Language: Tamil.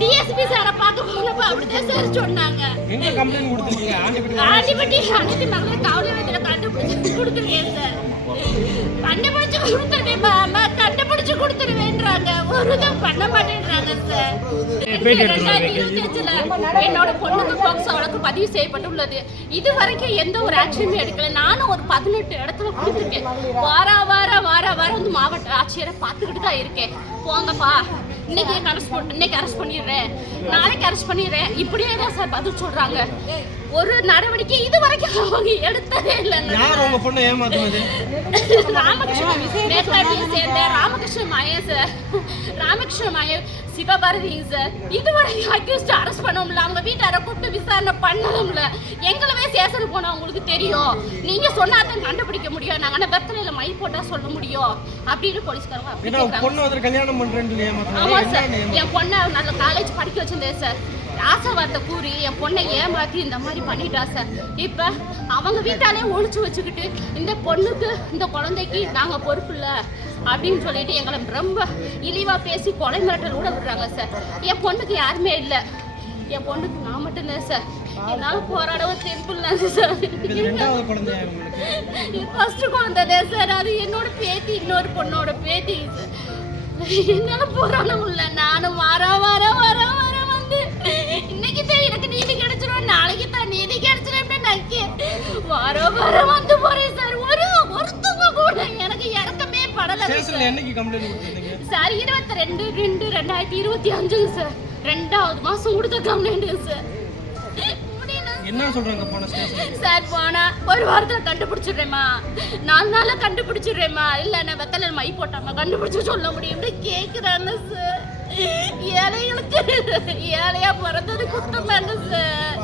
டிஎஸ்பி சார பாக்க போனப்ப அப்படிதான் சார் சொன்னாங்க. எங்க கம்ப்ளைன்ட் கொடுத்தீங்க? ஆண்டிபட்டி அனைத்து மகளிர் காவல் நிலையத்துல கண்டுபிடிச்சு கொடுத்துருக்கேன் சார். கண்டுபிடிச்சு கொடுத்துருவேன், கண்டுபிடிச்சு கொடுத்துருவேன்றாங்க. ஒரு தான் பண்ண மாட்டேன்றாங்க சார். 2025 என்னோட பொண்ணுக்கு போக்சோ வழக்கு பதிவு செய்யப்பட்டுள்ளது. இது வரைக்கும் எந்த ஒரு ஆக்ஷனுமே எடுக்கல. நானும் ஒரு 18 இடத்துல கொடுத்துருக்கேன். வாரம் வந்து மாவட்ட ஆட்சியரை பார்த்துக்கிட்டு தான் இருக்கேன். போங்கப்பா, இன்னைக்கு அரெஸ்ட் பண்ணிடுறேன், நாளைக்கு அரெஸ்ட் பண்ணிடுறேன், இப்படியே தான் சார் பதில் சொல்றாங்க. ஒரு நடவடிக்கை இது வரைக்கும் அவங்க எடுத்ததே இல்லைங்க. ராமகிருஷ்ண சேர்ந்த ராமகிருஷ்ண மாயன் சார், ராமகிருஷ்ண மாயன் சிவபாரதிங்க சார். இதுவரைக்கும் அக்யூஸ்ட் அரெஸ்ட் பண்ணவும்ல, அவங்க வீட்டார கூப்பிட்டு விசாரணை பண்ணதும்ல. எங்களவே சேசல் போனா உங்களுக்கு தெரியும், நீங்க சொன்னாதான் கண்டுபிடிக்க முடியும், நாங்க வெத்தலையில மை போட்டா சொல்ல முடியும் அப்படின்னு போலீஸ்காரங்க. கல்யாணம் பண்றேன். ஆமா சார், என் பொண்ணை நல்ல காலேஜ் படிக்க வச்சிருந்தேன் சார். ஆசைவார்த்தை கூறி என் பொண்ணை ஏமாத்தி இந்த மாதிரி பண்ணிட்டா சார். இப்ப அவங்க வீட்டாலே ஒழிச்சு வச்சுக்கிட்டு இந்த பொண்ணுக்கு இந்த குழந்தைக்கு நாங்க பொறுப்பு இல்லை அப்படின்னு சொல்லிட்டு எங்களை ரொம்ப இழிவா பேசி கொலை மிரட்டல் கூட விடுறாங்க சார். என் பொண்ணுக்கு யாருமே இல்லை, என் பொண்ணுக்கு நான் மட்டும்தான் சார். என்னால போராடவும் தெம்பிள்ளாங்க சார். ஃபர்ஸ்ட் குழந்தை சார், அது என்னோட பேத்தி, இன்னொரு பொண்ணோட பேத்தி சார். என்னால போராட முடியல. நானும் வர வந்து இன்னைக்கு தான் எனக்கு நீதி கிடைச்சிடும், நாளைக்கு தான் நீதி கிடைச்சிடும், வர வந்து போறேன் சார். ஒருத்தவங்க கூட எனக்கு இறக்கமே படல சார். 22/2/2025 சார், 2வது மாசம் கொடுத்த கம்ப்ளைண்ட் சார். என்ன சொல்றாங்க? போன ஸ்டேஷன் சார் போனா ஒரு வாரத்துல கண்டுபிடிச்சிடுறேமா, 4 நாள்ல கண்டுபிடிச்சிடுறேமா, இல்ல நான் வெத்தலை மை போட்டாமா கண்டுபிடிச்சு சொல்ல முடியும்னு கேக்குறாங்க சார். ஏழைகளுக்கு ஏழையா பிறந்தது குத்தம் தானே சார்.